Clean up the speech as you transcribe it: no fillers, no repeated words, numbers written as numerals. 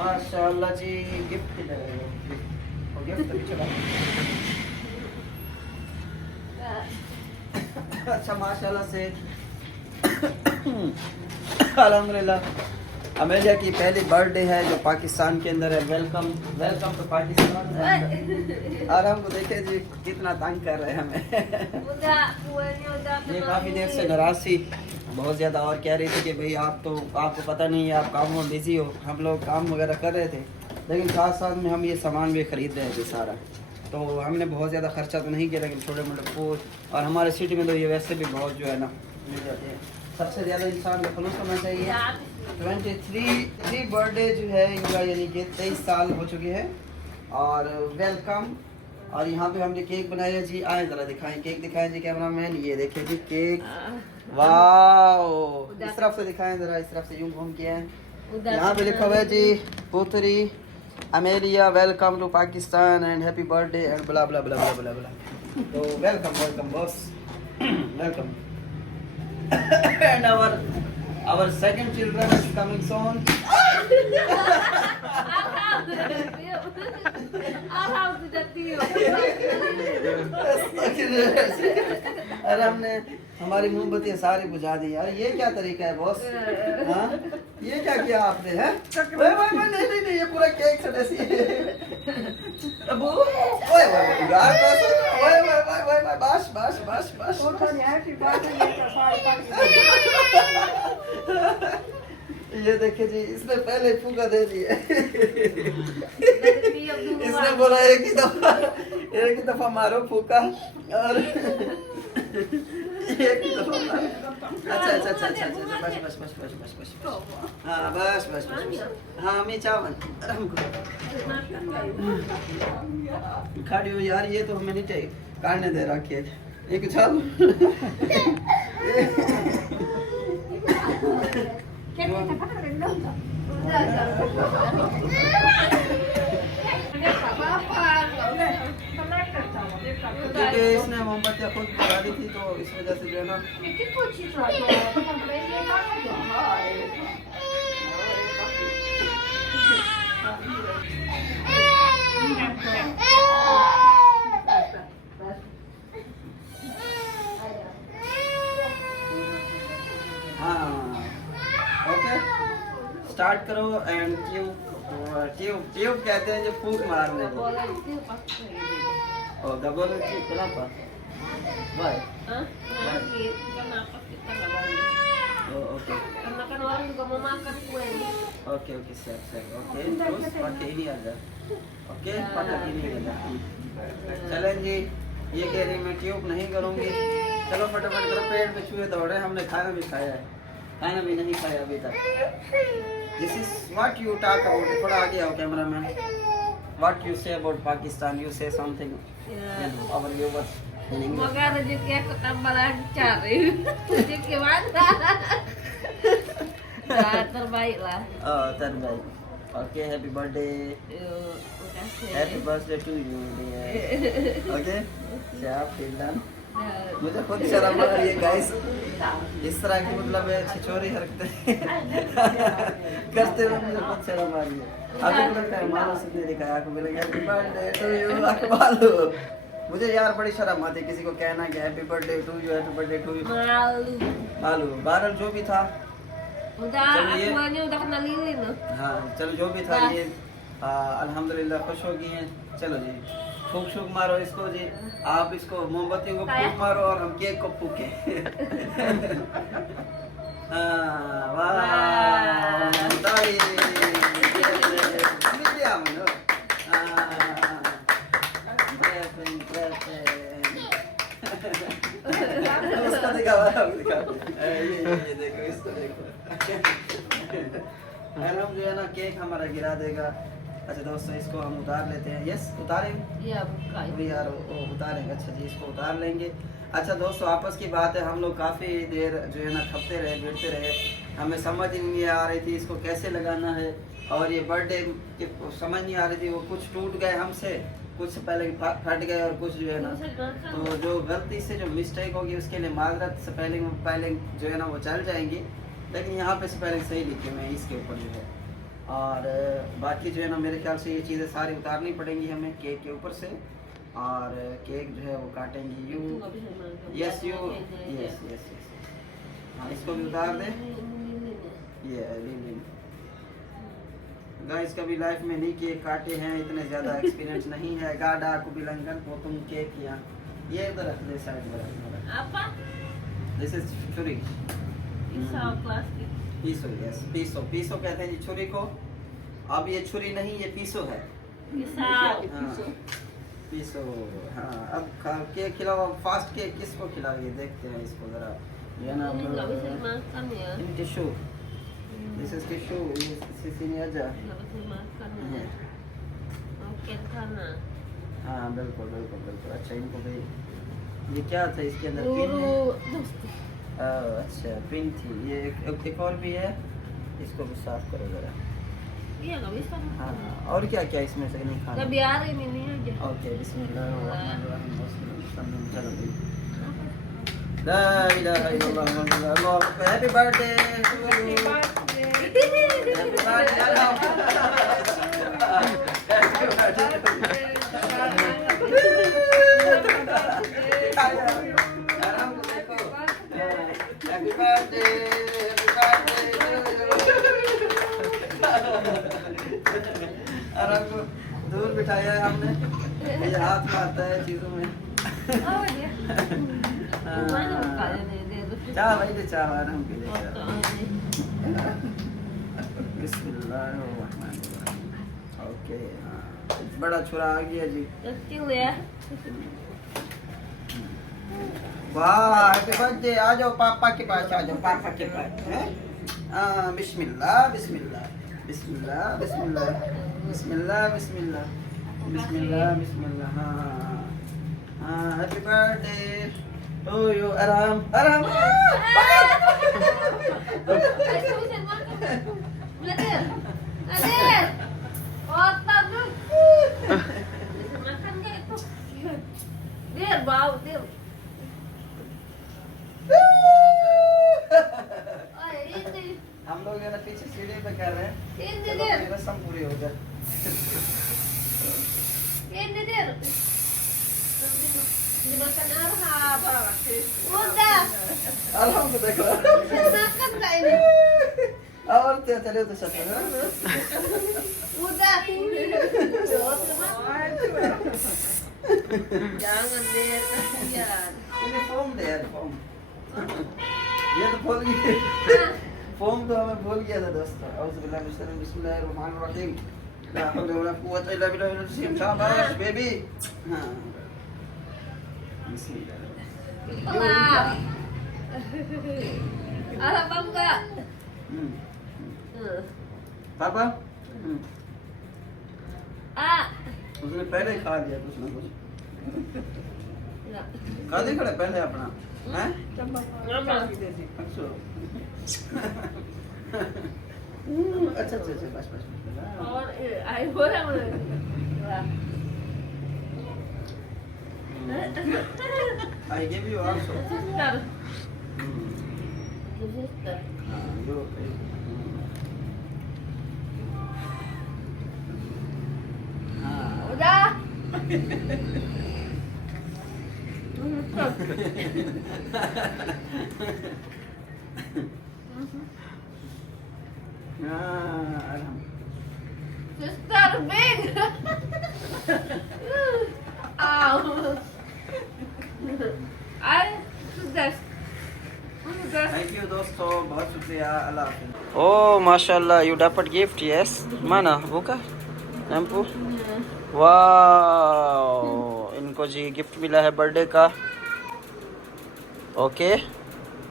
माशाल्लाह जी। Gift gift अभी चला। अच्छा माशाल्लाह से अल्हम्दुलिल्लाह अमेलिया की पहली बर्थडे है जो पाकिस्तान के अंदर है। Welcome welcome to Pakistan. आराम को देखे जी कितना तंग कर रहे हैं हमें। ये काफ़ी देर से नाराज थी बहुत ज़्यादा और कह रही थी कि भाई आपको पता नहीं है, आप कामों में बिज़ी हो। हम लोग काम वगैरह कर रहे थे लेकिन साथ साथ में हम ये सामान भी ख़रीद रहे थे सारा। तो हमने बहुत ज़्यादा खर्चा तो नहीं किया लेकिन छोटे मोटे फूल और हमारे सिटी में तो ये वैसे भी बहुत जो है ना मिल जाते हैं। सबसे ज़्यादा इंसान का खलूस होना चाहिए। 23 बर्थडे जो है इनका यानी कि 23 साल हो चुके हैं और वेलकम। और यहाँ पे हमने केक बनाया जी। आए ज़रा दिखाएं, केक दिखाएं जी कैमरामैन। ये देखिए जी केक, वाह। इस तरफ से दिखाएं ज़रा, इस तरफ से यूँ घूम के हैं। यहाँ पे लिखा हुआ है जी पुत्री Amelia welcome to Pakistan and happy birthday and blah blah blah blah blah blah. तो welcome welcome boss, welcome. And our second children is coming soon. अरे हमने हमारी मोमबत्ती सारी बुझा दी यार। ये क्या तरीका है बॉस? हाँ ये क्या किया आपने? है नहीं नहीं नहीं ये पूरा केक सटे सी। अब ओए यार ओए बस बस बस बस। ये देखिए जी इसने पहले फूका दे दिया। इसने बोला एक ही दफा मारो फूका और एक ही दफा मारो। अच्छा अच्छा अच्छा अच्छा अच्छा बस बस बस बस बस बस हाँ बस बस बस हाँ मैं चावल खाड़ी हो यार। ये तो हमें नहीं चाहिए काटने दे रहा केक। एक चाल क्योंकि इसने मोमबत्तियाँ खुद बुझा दी थी तो इस वजह से जो है ना स्टार्ट करो। एंड ट्यूब ट्यूब कहते हैं जो फूक मारने को। Oh, the ball is kenapa? Why? Oh, okay. Karena kan orang juga mau makan kue. Okay, okay, siap, siap. Okay, terus pakai ini ada. Okay, pakai ini ada. चलें जी, ये कह रही मैं ट्यूब नहीं करूँगी। चलो फटाफट करो, पेट में चूहे दौड़े। हमने खाना भी खाया है, खाना भी नहीं खाया अभी तक। This is what you talk about. थोड़ा आगे आओ cameraman. What you say about Pakistan? You say something. Yeah. Our viewers in English. Semoga rezeki aku tambah lancar. Rezeki mana? Ya terbaik lah. Oh, terbaik. Okay, happy birthday. Makasih. Happy birthday to you, dear. Okay, siap, Finland. मुझे खुद शर्म आ रही है guys. इस तरह की मतलब छिछोरी हरकतें करते हुए मुझे खुद शर्म आ रही है। अभी तो लगता है मानो सुनने दिखाया आपको मिलेगा हैप्पी बर्थडे टू यू अकबालू। मुझे यार बड़ी शर्म आती है किसी को कहना कि happy birthday to you, happy birthday to you. मालू बहरहाल जो भी था Udah semuanya udah kena lilin loh. हाँ चलो जो भी था ये अल्हम्दुलिल्लाह खुश हो गई हैं। चलो जी फूक शूक मारो इसको जी। आप इसको मोमबत्ती को फूक मारो और हम केक को फूके। वाह ये देखो इसको देखो। हम जो है ना केक हमारा गिरा देगा। अच्छा दोस्तों इसको हम उतार लेते हैं। यस उतारें Iya buka. यार उतारेंगे। अच्छा जी इसको उतार लेंगे। अच्छा दोस्तों आपस की बात है, हम लोग काफ़ी देर जो है ना खपते रहे भिड़ते रहे। हमें समझ ही नहीं आ रही थी इसको कैसे लगाना है। और ये बर्थडे की समझ नहीं आ रही थी। वो कुछ टूट गए हमसे, कुछ पहले फट गए और कुछ जो है ना तो जो गलती से जो मिस्टेक होगी उसके लिए माजरत। स्पेलिंग जो है ना वो चल जाएंगी लेकिन यहाँ पे स्पेलिंग सही लिखी हुई है इसके ऊपर जो है। और बाकी जो है ना मेरे ख्याल से ये चीज़ें सारी उतारनी पड़ेंगी हमें केक के ऊपर से, और केक जो है वो काटेंगे you, yes you, yes yes yes. हाँ इसको भी उतार दें। ये गाइस कभी लाइफ में नहीं केक काटे हैं, इतने ज़्यादा एक्सपीरियंस नहीं है। गाडा को बिलंगन को तुम केक किया, ये इधर रख दे साइड में रखना। दिस इज छुरी, पीसो, यस पीसो, पीसो कहते हैं जी छुरी को। अब ये छुरी नहीं, ये पीसो है। हाँ, पीसो। हाँ अब केक खिलाओ, फास्ट केक किसको खिलाओगे देखते हैं इसको जरा। ये ना tissue, this is tissue, sini aja। हाँ बिल्कुल बिल्कुल बिल्कुल। अच्छा इनको भी, ये क्या था इसके अंदर? पिन है? अच्छा पिन थी। ये एक और भी है, इसको भी साफ करो जरा। हाँ और क्या क्या इसमें से नहीं खाना? ओके बिस्मिल्लाहिर्रहमानिर्रहीम। चलो ला इलाहा इल्लल्लाह मुहम्मदुर रसूलुल्लाह। Happy birthday to you. Happy birthday, आराम को दूर बिठाया है हमने, ये हाथ मारता है चीजों में। चाह भाई दे, चाह आराम के लिए। बिस्मिल्लाहिर्रहमानिर्रहीम। ओके हाँ बड़ा छुरा आ गया जी। वाह हैप्पी बर्थडे। आ जाओ पापा के पास, आ जाओ पापा के पास। बिस्मिल्लाह बिस्मिल्लाह बिस्मिल्लाह बिस्मिल्लाह बिस्मिल्लाह बिस्मिल्लाह बिस्मिल्लाह बिस्मिल्लाह। हाँ हाँ हैप्पी बर्थडे टू यू। आराम आराम। हम लोग है ना पीछे सीढ़ी पे कर रहे हैं, चलो मेरी रस्म पूरी हो जाए। Alhamdulillah देखो और क्या चले तो सब Jangan deh, kasihan. ini foam दे यार फोम। ये तो भूल गए, फोम तो हमें भूल गया था दोस्तों। औज़ुबिल्लाहि मिनश शैतानिर रजीम, बिस्मिल्लाहिर्रहमानिर्रहीम, ला हौला वला कुव्वता इल्ला बिल्लाहिल अज़ीम। शाबाश बेबी। हाँ Pelak. Ada apa enggak? पापा Ah. उसने पहले खा लिया कुछ ना कुछ। Enggak. खा दे खड़े पहले अपना हैं? Mama. अच्छा अच्छा अच्छा अच्छा बस बस और आई हो रहा है। I give you also। Sister. Sister. you okay। Udah. Sister big. Ow. I sudah. Thank you दोस्तों, बहुत शुक्रिया। अल्लाह हाफिज़। ओ माशाल्लाह यू डेफर्ड गिफ्ट यस माना वो का शैम्पू। वाह इनको जी गिफ्ट मिला है बर्थडे का। ओके